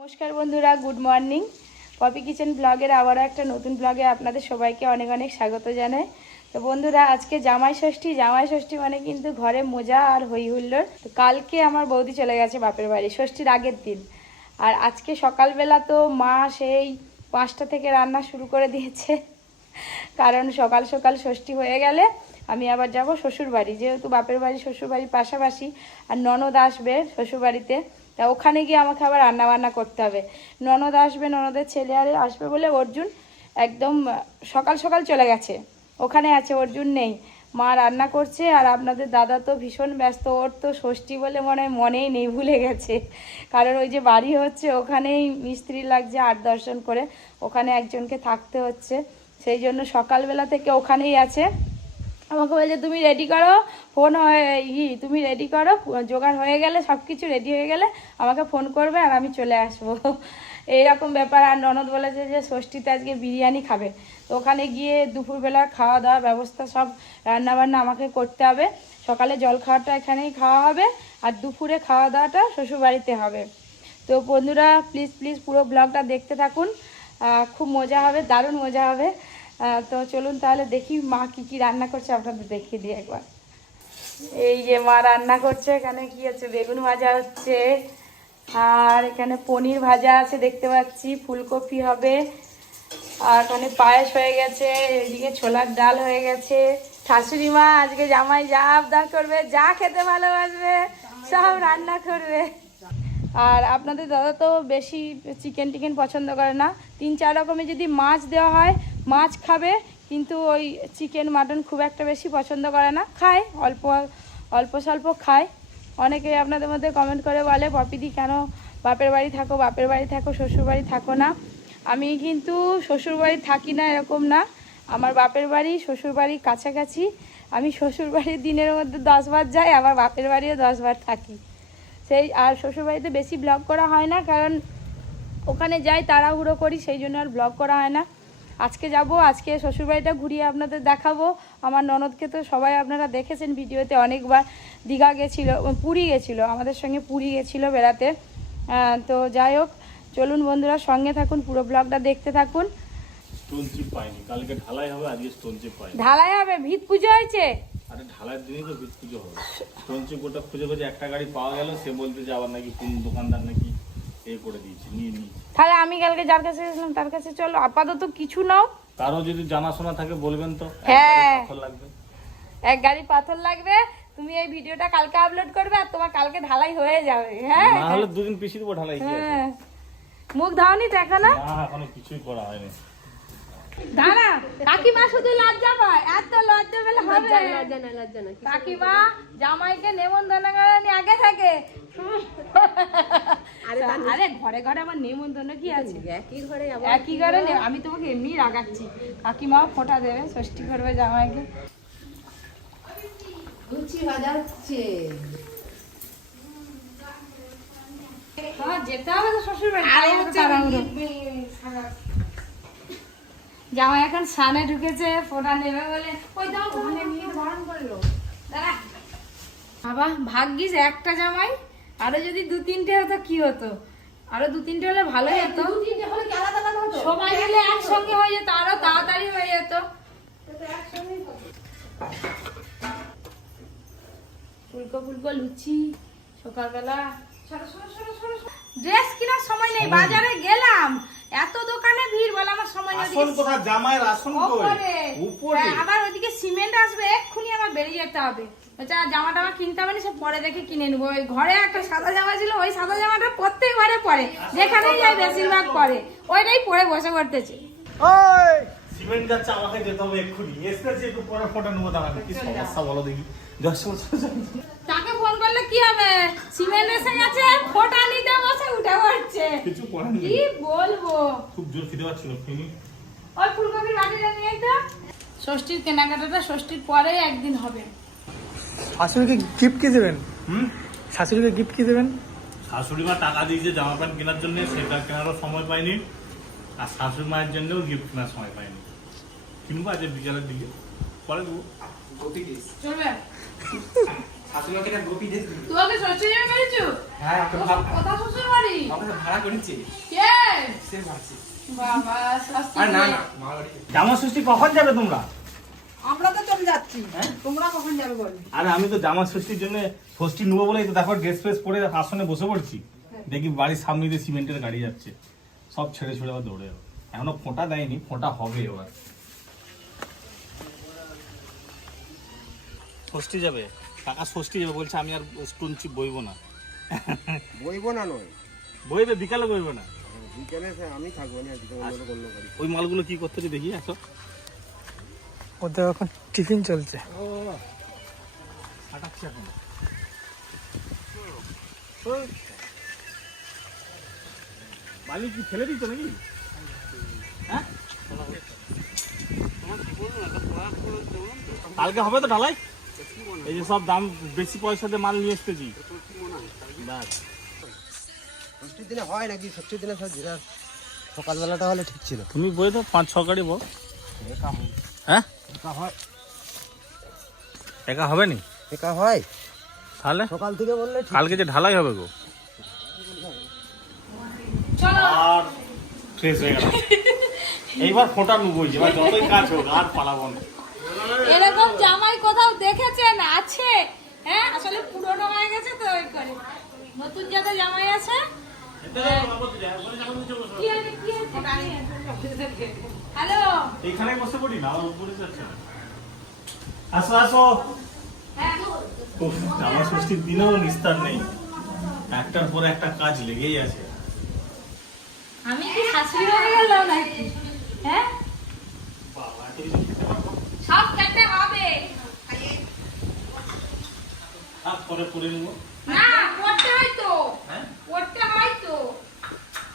নমস্কার বন্ধুরা, good morning. Poppy kitchen ব্লগের আবারও একটা নতুন ব্লগে আপনাদের সবাইকে অনেক অনেক স্বাগত জানাই। তো বন্ধুরা, আজকে জামাই ষষ্ঠী মানে কিন্তু ঘরে মজা আর হই হুল্লোড়। তো কালকে আমার বৌদি চলে গেছে বাপের বাড়ি, ষষ্ঠীর আগের দিন। আর আজকে সকালবেলা তো মা সেই 5টা থেকে রান্না শুরু করে দিয়েছে, কারণ সকাল সকাল ষষ্ঠী হয়ে গেলে আমি আবার যাব শ্বশুরবাড়ি, যেহেতু বাপের বাড়ি শ্বশুরবাড়ির পাশাপাশি। আর ননদ আসবে শ্বশুরবাড়িতে, তা ওখানে গিয়ে আমাকে আবার রান্না বান্না করতে হবে। ননদ আসবে, ননদের ছেলে আর আসবে বলে অর্জুন একদম সকাল সকাল চলে গেছে, ওখানে আছে, অর্জুন নেই। মা রান্না করছে আর আপনাদের দাদা তো ভীষণ ব্যস্ত, ওর তো ষষ্ঠী বলে মনেই নেই, ভুলে গেছে। কারণ ওই যে বাড়ি হচ্ছে ওখানেই মিস্ত্রি লাগছে 8-10 জন করে, ওখানে একজনকে থাকতে হচ্ছে, সেই জন্য সকালবেলা থেকে ওখানেই আছে। আমাকে বলছে তুমি রেডি করো, ফোন তুমি রেডি করো, জোগাড় হয়ে গেলে সব কিছু রেডি হয়ে গেলে আমাকে ফোন করবে আর আমি চলে আসবো, এইরকম ব্যাপার। আর ননদ বলেছে যে ষষ্ঠীতে আজকে বিরিয়ানি খাবে, তো ওখানে গিয়ে দুপুরবেলা খাওয়া দাওয়ার ব্যবস্থা সব রান্নাবান্না আমাকে করতে হবে। সকালে জল খাওয়াটা এখানেই খাওয়া হবে আর দুপুরে খাওয়া দাওয়াটা শ্বশুরবাড়িতে হবে। তো বন্ধুরা, প্লিজ পুরো ব্লগটা দেখতে থাকুন, খুব মজা হবে, দারুণ মজা হবে। তো চলুন তাহলে দেখি মা কি রান্না করছে, আপনাদের দেখিয়ে দিই একবার। এই যে মা রান্না করছে, এখানে কি আছে, বেগুন ভাজা হচ্ছে আর এখানে পনির ভাজা আছে দেখতে পাচ্ছি, ফুলকপি হবে আর এখানে পায়েস হয়ে গেছে, এদিকে ছোলার ডাল হয়ে গেছে। শাশুড়ি মা আজকে জামাই যা আবদার করবে, যা খেতে ভালোবাসবে সব রান্না করবে। আর আপনাদের দাদা তো বেশি চিকেন পছন্দ করে না, 3-4 রকমের যদি মাছ দেওয়া হয় মাছ খাবে, কিন্তু ওই চিকেন মাটন খুব একটা বেশি পছন্দ করে না, খায় অল্প স্বল্প খায়। অনেকেই আপনাদের মধ্যে কমেন্ট করে বলে পপিদি কেন বাপের বাড়ি থাকো শ্বশুর বাড়ি থাকো না। আমি কিন্তু শ্বশুর বাড়ি থাকি না এরকম না, আমার বাপের বাড়ি শ্বশুর বাড়ি কাছাকাছি। আমি শ্বশুর বাড়ির দিনের মধ্যে 10 বার যাই, আবার বাপের বাড়িও 10 বার থাকি। সেই আর শ্বশুরবাড়িতে বেশি ব্লগ করা হয় না, কারণ ওখানে যাই তাড়াহুড়ো করি, সেই জন্য আর ব্লগ করা হয় না। আজকে যাব, আজকে শ্বশুরবাড়িটা ঘুরিয়ে আপনাদের দেখাবো। আমার ননদকে তো সবাই আপনারা দেখেছেন ভিডিওতে, অনেকবার দীঘা গেছিলো, পুরী গেছিলো, আমাদের সঙ্গে পুরী গেছিলো বেড়াতে। তো যাই হোক, চলুন বন্ধুরা সঙ্গে থাকুন, পুরো ব্লগটা দেখতে থাকুন। কালকে ঢালাই হবে, আজকে স্টোনচিপ পাইনি। ঢালাই হবে, ভিত পুজো হয়েছে। আরে ঢালাইয়ের দিনই তো ভিত পুজো হবে। স্টোনচিপ গোটা খুঁজে একটা গাড়ি পাওয়া গেল, সে বলতে যে আবার নাকি কোন দোকানদার নাকি করে দিয়েছে, নিয়ে নিয়েছে। তাহলে আমি কালকে যার কাছে গেছিলাম তার কাছে চলো, আপাতত কিছু নাও। কারো যদি জানাশোনা থাকে বলবেন তো। হ্যাঁ, লাগবে, 1 গাড়ি পাথর লাগবে। তুমি এই ভিডিওটা কালকে আপলোড করবে আর তোমার কালকে ঢালাই হয়ে যাবে। হ্যাঁ, না হলে 2 দিন পিছিয়ে দেবো ঢালাই। হ্যাঁ, মুখ ধাওনি দেখা না, এখনো কিছুই করা হয়নি। দাঁড়া, কাকিমা শুধু লজ্জা পায়, এত লজ্জা পেলে হবে? লজ্জা না, কাকিমা জামাইকে নেমন্তন্ন করেনি আগে থাকে। আরে ঘরে ঘরে আমার নেমন্তন্ন কি আছে, একই ঘরে আমি তোমাকে এমনি রাগাচ্ছি। কাকিমা ফোঁটা দেবে, ষষ্ঠী করবে জামাইকে। যেতে হবে তো শ্বশুর বাড়ি। জামাই এখন স্নানে ঢুকেছে, ফোঁটা নেবে বলে বাবা ভাগ্যিস একটা জামাই, আরো যদি 2-3টে হতো কি হতো, আরো 2-3টে হলে ভালোই হতো, সবাই মিলে একসঙ্গে হয়ে যেত, আরো তাড়াতাড়ি হয়ে যেত। ফুলকো লুচি সকালবেলা। ড্রেস কেনার সময় নেই, বাজারে গেলাম, এত দোকানে ভিড়, বলে আমার সময় নেই। আবার ওইদিকে সিমেন্ট আসবে, এক্ষুনি আমার বেরিয়ে যেতে হবে। জামা টামা কিনতে হবে না, সব পরে দেখে কিনে নেবো। ওই ঘরে একটা সাদা জামা ছিল, ওই সাদা জামাটা প্রত্যেক ঘরে পরে, যেখানেই যাই বেশিরভাগ পরে, ওইটাই পরে বসে পড়তেছে। সিমেন্ট যাচ্ছে, আমাকে যেতে হবে এক্ষুনি। এসেছি একটু পরে ফটো নেবো, দাঁড়াবে কি সমস্যা বলো দেখি। তাকে ফোন করলে কি হবে, সিমেন্ট এসে গেছে, ফোটা নিতে বসে উঠে পড়ছে, কিছু করার নেই, কি বলবো। খুব জোর খিদে পাচ্ছিল, ফিনি ওই ফুলকপির বাটিটা নিয়ে তো। ষষ্ঠীর কেনাকাটাটা ষষ্ঠীর পরে একদিন হবে। শাশুড়িকে গিফট কি দেবেন? শাশুড়িকে গিফট কি দেবেন? শাশুড়ি মা টাকা দিয়েছে জামা প্যান্ট কেনার জন্য, সেটা কেনারও সময় পাইনি। আর শাশুড়ি মায়ের জন্যও গিফট কেনার সময় পাইনি। কিনবো আজ বিকালের দিকে, পরে দেবো। চলবে শাশুড়িকে একটা গোপী ড্রেস দিবি। তোমাকে শ্বশুর বাড়ি মেরেছো? হ্যাঁ, কোথা শ্বশুর বাড়ি? আমরা তো ভাড়া করেছি। কে? সে ভাড়ছি। বাবা শাস্তি আর না দিয়ে। না, মা বাড়ি। জামা ষষ্ঠী কখন যাবে তোমরা? আমরা তো চলে যাচ্ছি, হ্যাঁ? তোমরা কখন যাবে বলো? আরে আমি তো জামা ষষ্ঠীর জন্য ষষ্ঠী নেবো বলেই তো দেখো ড্রেস ফ্রেস পরে আসনে বসে পড়ছি। দেখি বাড়ির সামনে দিয়ে সিমেন্টের গাড়ি যাচ্ছে, সব ছেড়ে ছুড়ে আবার দৌড়ে যাবো। এখনো ফোঁটা দেয়নি, ফোঁটা হবে এবার। ষষ্ঠী যাবে, কাকা ষষ্ঠী যাবে বলছে, আমি আর স্টোনচি বইবো না। বইবো না নয়, বইবে বিকালে বইবে না। বিকেলে আমি থাকবো না, আজকে অন্য অন্য গাড়ি। ওই মালগুলো কি করতে দেখি আসো। ওদের এখন টিফিন চলছে। ও আটাচ্ছি এখন। বালি কি ফেলে দিত নাকি? হ্যাঁ কালকে হবে তো ঢালাই? এই যে সব দাম বেশি পয়সা দিয়ে মাল নিয়ে এসতেছি। ব্যাস। ষষ্ঠীর দিনে হয় নাকি? ষষ্ঠীর দিনে সব যেটা সকালবেলাটা হলে ঠিক ছিল। তুমি বই তো 5-6 গাড়ি বল। একা হয়, হ্যাঁ একা হয়, একা হবে নি? একা হয়। তাহলে সকাল থেকে বললে ঠিক। কালকে যে ঢালাই হবে গো। চলো আর ফ্রেশ হয়ে গেল। এইবার ফোঁটা নেবো, এবার যতই কাজ হোক আর পালাবো না। এরকম জামাই কোথাও দেখেছেন? আছে? হ্যাঁ আসলে পুরনো হয়ে গেছে তো ওই করে। নতুন যাদের জামাই আছে হ্যালো এখানে বসে পড়ি না, আমার উপরে যাচ্ছে না। আসো আসো। উফ, জামা ষষ্ঠীর দিনেও নিস্তার নেই, একটার পর একটা কাজ লেগেই আছে। আমি কি শাশুড়ি হয়ে গেলাম নাকি? হ্যাঁ বাবা, এত কিছু খেতে পারবো? সব খেতে হবে থাক, পরে করে নেবো। না, করতে হয় তো, হ্যাঁ? করতে হয় তো।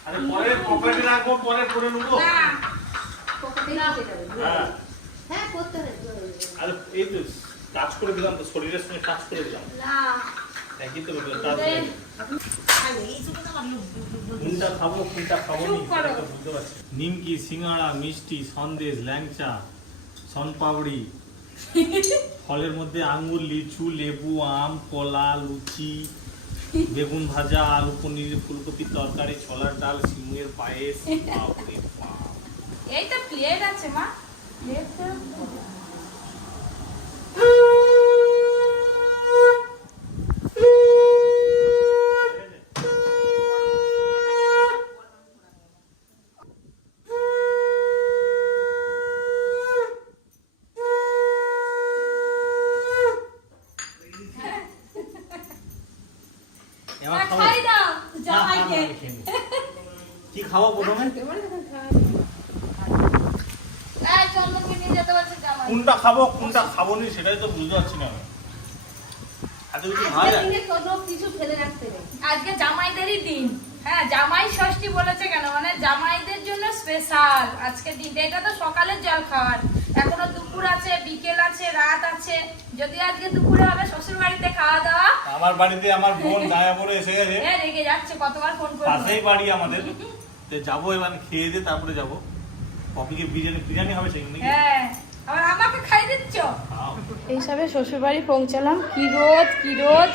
আরে পরে পকেটে রাখবো, পরে করে নেবো। না হ্যাঁ, হ্যাঁ করতে হবে। আরে এই তো কাজ করে দিলাম তো, শরীরের সঙ্গে কাজ করে দিলাম। না একই তো কাজ করে দিলাম। কোনটা খাবো কোনটা খাবো নি, চুপ করো। সেটা তো বুঝতে পারছি। নিমকি, সিঙ্গাড়া, মিষ্টি, সন্দেশ, ল্যাংচা, শনপাপড়ি, ফলের মধ্যে আঙ্গুর, লিচু, লেবু, আম, কলা, লুচি, বেগুন ভাজা, আলু পনির, ফুলকপির তরকারি, ছোলার ডাল, সিমের পায়েস। বাপরে বাপ। এই তো প্লেট আছে মা, প্লেট তো এবার খাবো? খাই দাও না, জামাইকে। আমি খেয়ে নিই। কি খাবো প্রথমে? এই চন্দনকে নিয়ে যেতে বলছে জামাই। কোনটা খাবো কোনটা খাবো নি সেটাই তো বুঝতে পারছি না আমি। এত কিছু খাওয়া যায়? কোনো কিছু ফেলে রাখতে নেই। আজকে জামাইদেরই দিন। হ্যাঁ জামাই ষষ্ঠী বলেছে কেন, মানে জামাইদের জন্য স্পেশাল আজকের দিনটা। এটা তো সকালের জল খাওয়ার, এখনো দুপুর আছে, বিকেল আছে, রাত আছে। যদি আজকে দুপুরে হবে শ্বশুর বাড়িতে খাওয়া দাওয়া। আমার বাড়িতে আমার বোন দায়া পরে এসে গেছে, হ্যাঁ রেগে যাচ্ছে, কতবার ফোন করবো। পাশেই বাড়ি আমাদের। তো যাবো এবার, খেয়ে দিয়ে তারপরে যাবো। কপিকে বিরিয়ানি হবে সেখানে নাকি? হ্যাঁ আবার আমাকে খাই দিচ্ছ। খাও। এইসবে শ্বশুর বাড়ি পৌঁছালাম, কি রোদ কি রোদ,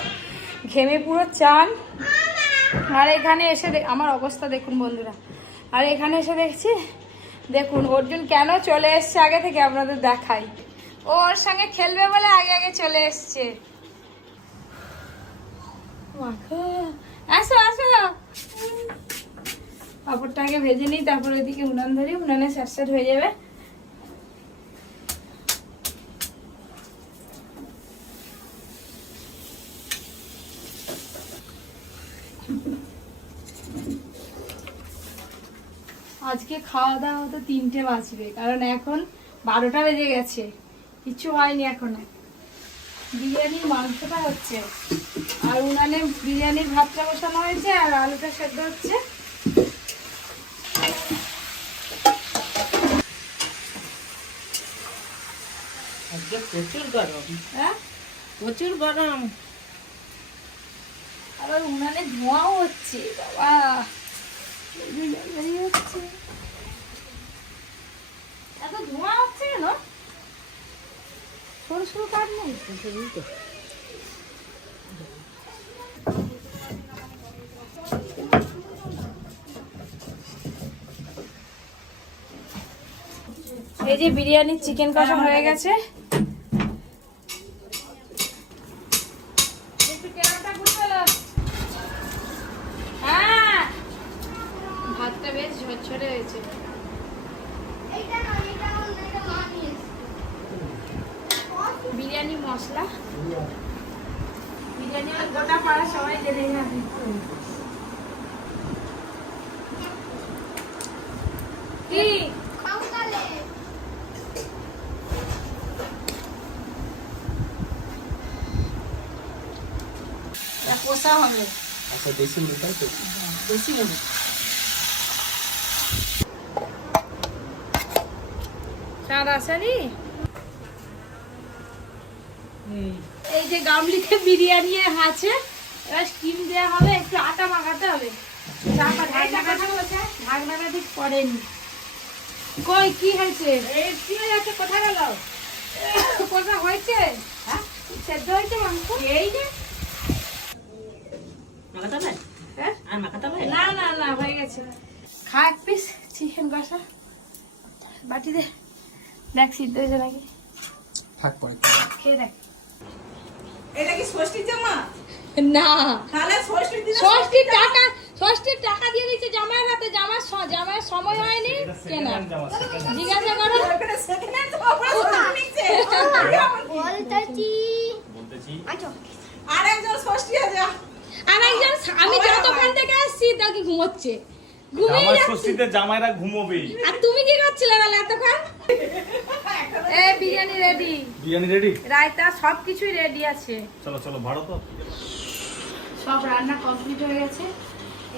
ঘেমে পুরো চান। আর এখানে এসে আমার অবস্থা দেখুন বন্ধুরা, আর এখানে এসে দেখছি, দেখুন অর্জুন কেন চলে এসছে আগে থেকে, আপনাদের দেখাই। ও ওর সঙ্গে খেলবে বলে আগে আগে চলে এসছে। আসো আসো, পাপড়টাকে ভেজে নিই, তারপর ওইদিকে উনান ধরি, উনানে স্যাট হয়ে যাবে। আজকে খাওয়া দাওয়া তো 3টে বাজবে, কারণ এখন 12টা বেজে গেছে, কিছু হয়নি এখনো। বিরিয়ানির মাংসটা হচ্ছে, আর উনানে বিরিয়ানির ভাতটা বসানো হয়েছে, আর আলুটা সেদ্ধ হচ্ছে। আজকে প্রচুর গরম, হ্যাঁ প্রচুর গরম। আবার উনানে ধোঁয়াও হচ্ছে, বাবা বেরিয়ে হচ্ছে, এত ধোঁয়া হচ্ছে কেন? সরু সরু কাঠ নেই এই যে বিরিয়ানির চিকেন কষা হয়ে গেছে। হ্যাঁ, ভাতটা বেশ ঝরঝরে হয়েছে। বিরিয়ানি মশলা, বিরিয়ানি গোটা পাড়া সবাই জেনে যাবে। কি পোষা হবে? আচ্ছা, দেশি মুরগি তাই তো? দেশি মুরগি। স্বাদ আসেনি? এই যে গামলিতে বিরিয়ানি আছে, এবার স্টিম দেওয়া হবে, একটু আটা মাখাতে হবে। ঢাকনাটা ঠিক পড়েনি। কই কি হয়েছে? কি হয়ে যাচ্ছে? কোথায় গেল? কোথা হয়েছে? হ্যাঁ, সেদ্ধ হয়েছে মাংস? এই যে হ্যাঁ? না না না, হয়ে গেছে। খা এক পিস চিকেন কষা, বাটি দে, দেখ সিদ্ধ হয়েছে নাকি। থাক পরে। খেয়ে দেখ। এটা কি ষষ্ঠীর জামা? না, তাহলে ষষ্ঠীর দিনে ষষ্ঠীর টাকা দিয়ে দিচ্ছে জামাইয়ের হাতে। জামাইয়ের সময় হয়নি কেনা। জিজ্ঞাসা করো। ওখানে সেকেন্ড হ্যান্ড জামা পরে নিচ্ছে। বলতেছি আর একজন ষষ্ঠী আছে। আর একজন, আমি যতক্ষণ থেকে আসছি তাকে ঘুমোচ্ছে, ঘুমিয়ে জামাই যাচ্ছে। ষষ্ঠীতে জামাইরা ঘুমোবেই। আর তুমি কি করছিলে তাহলে এতক্ষণ? বিরিয়ানি রেডি, বিরিয়ানি রেডি, রায়তা সবকিছুই রেডি আছে। চলো চলো ভাড়া তো। সব রান্না কমপ্লিট হয়ে গেছে।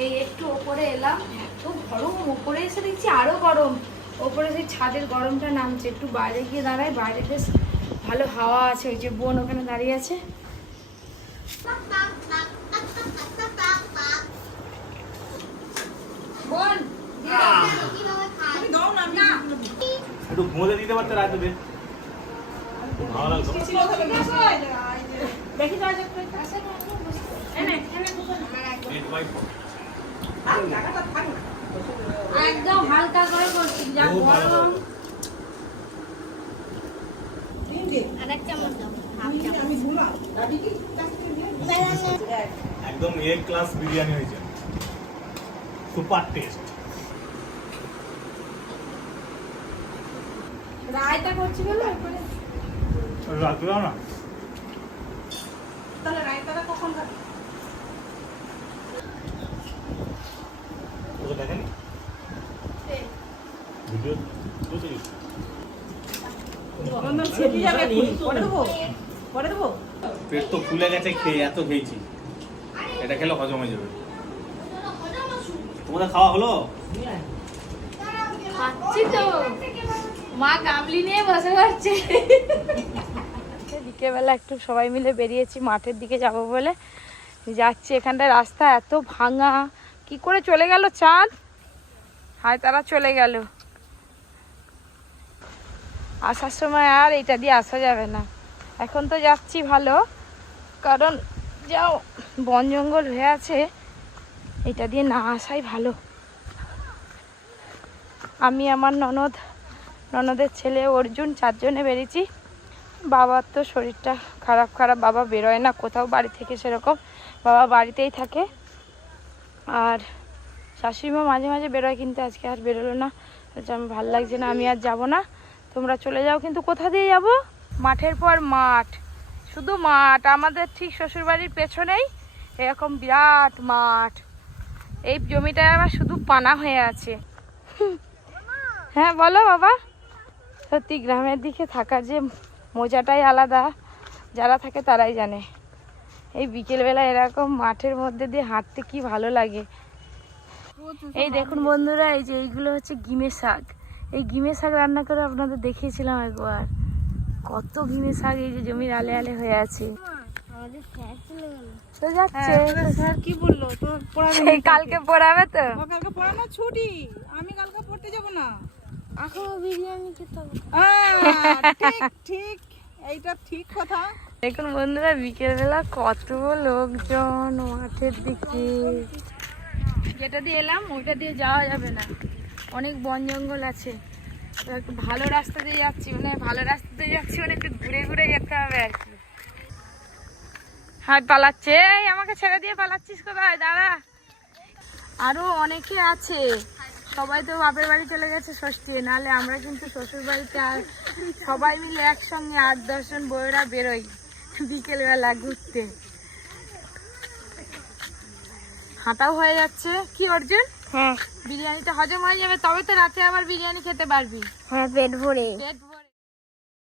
এই একটু ওপরে এলাম, এত গরম। ওপরে এসে দেখছি আরো গরম। ওপরে সেই ছাদের গরমটা নামছে। একটু বাইরে গিয়ে দাঁড়াই, বাইরে বেশ ভালো হাওয়া আছে। ওই যে বোন ওখানে দাঁড়িয়ে আছে। বোন তুমি দাও না, আমি একটু ঘুমোতে দিতে পারতে রাতে দে, ভালো লাগতো। দেখি তো আজ একটু আসে না, এনে এনে Eight by four। লাগাটা থাক না। একদম হালকা করে করছি, যা খুব ভালো গরম। লাগতো। তিন দিন আমি ভুলাম। দাদি কি একদম এ ক্লাস বিরিয়ানি হয়েছে, সুপার টেস্ট। রায়তা করছি বলে ওপরে। রাখতে দাও না। তাহলে রায়তাটা কখন খাবে? তোকে দেখেনি ভিডিও তো দেখিস। ছেড়ে যাবে এক্ষুনি। পরে দেবো? পরে দেবো? পেট তো ফুলে গেছে খেয়ে, এত খেয়েছি। এটা খেলে হজম হয়ে যাবে। তোমাদের খাওয়া হলো? খাচ্ছি তো, মা গামলি নিয়ে বসে পড়ছে। বিকেলবেলা একটু সবাই মিলে বেরিয়েছি মাঠের দিকে যাব বলে। যাচ্ছি, এখানটায় রাস্তা এত ভাঙা, কি করে চলে গেল চাঁদ, হায় তারা চলে গেল। আসার সময় আর এটা দিয়ে আসা যাবে না। এখন তো যাচ্ছি ভালো, কারণ যাও বন জঙ্গল হয়ে আছে, এটা দিয়ে না আসাই ভালো। আমি, আমার ননদের ছেলে অর্জুন, 4 জনে বেরিয়েছি। বাবার তো শরীরটা খারাপ, বাবা বেরোয় না কোথাও বাড়ি থেকে সেরকম, বাবা বাড়িতেই থাকে। আর শাশুড়িমা মাঝে মাঝে বেরোয়, কিন্তু আজকে আর বেরোলো না। আমি ভালো লাগছে না, আমি আর যাব না, তোমরা চলে যাও। কিন্তু কোথা দিয়ে যাব? মাঠের পর মাঠ, শুধু মাঠ। আমাদের ঠিক শ্বশুরবাড়ির পেছনেই এরকম বিরাট মাঠ। এই জমিটায় আবার শুধু পানা হয়ে আছে। হ্যাঁ বলো বাবা। সত্যি গ্রামের দিকে থাকার যে মজাটাই আলাদা, যারা থাকে তারাই জানে। এই বিকেলবেলা এরকম মাঠের মধ্যে দিয়ে হাঁটতে কি ভালো লাগে। এই দেখুন বন্ধুরা, এই যে এইগুলো হচ্ছে গিমের শাক। এই গিমের শাক রান্না করে আপনাদের দেখিয়েছিলাম একবার। কত গিমের শাক এই যে জমির আলে আলে হয়ে আছে। তো যাচ্ছে, স্যার কি বললো? তো সেই কালকে পড়াবে তো। কালকে পড়ানো ছুটি, আমি কালকে পড়তে যাব না। এখন বিরিয়ানি খেতে হবে। ঠিক ঠিক, এইটা ঠিক কথা। দেখুন বন্ধুরা, বিকেলবেলা কত লোকজন মাঠের দিকে। যেটা দিয়ে এলাম ওইটা দিয়ে যাওয়া যাবে না, অনেক বন জঙ্গল আছে। তো একটু ভালো রাস্তা দিয়ে যাচ্ছি, মানে ভালো রাস্তা দিয়ে যাচ্ছি মানে একটু ঘুরে ঘুরে যেতে হবে আর কি। হাই পালাচ্ছে, এই আমাকে ছেড়ে দিয়ে পালাচ্ছিস কোথায় দাঁড়া। আরো অনেকে আছে, সবাই তো বাপের বাড়ি চলে গেছে ষষ্ঠী, নাহলে আমরা কিন্তু শ্বশুর বাড়িতে আর সবাই মিলে একসঙ্গে 8-10 জন বউয়েরা বেরোই বিকেলবেলা ঘুরতে। হাঁটাও হয়ে যাচ্ছে। কি অর্জুন? হ্যাঁ বিরিয়ানিটা হজম হয়ে যাবে তবে তো রাতে আবার বিরিয়ানি খেতে পারবি। হ্যাঁ পেট ভরে পেট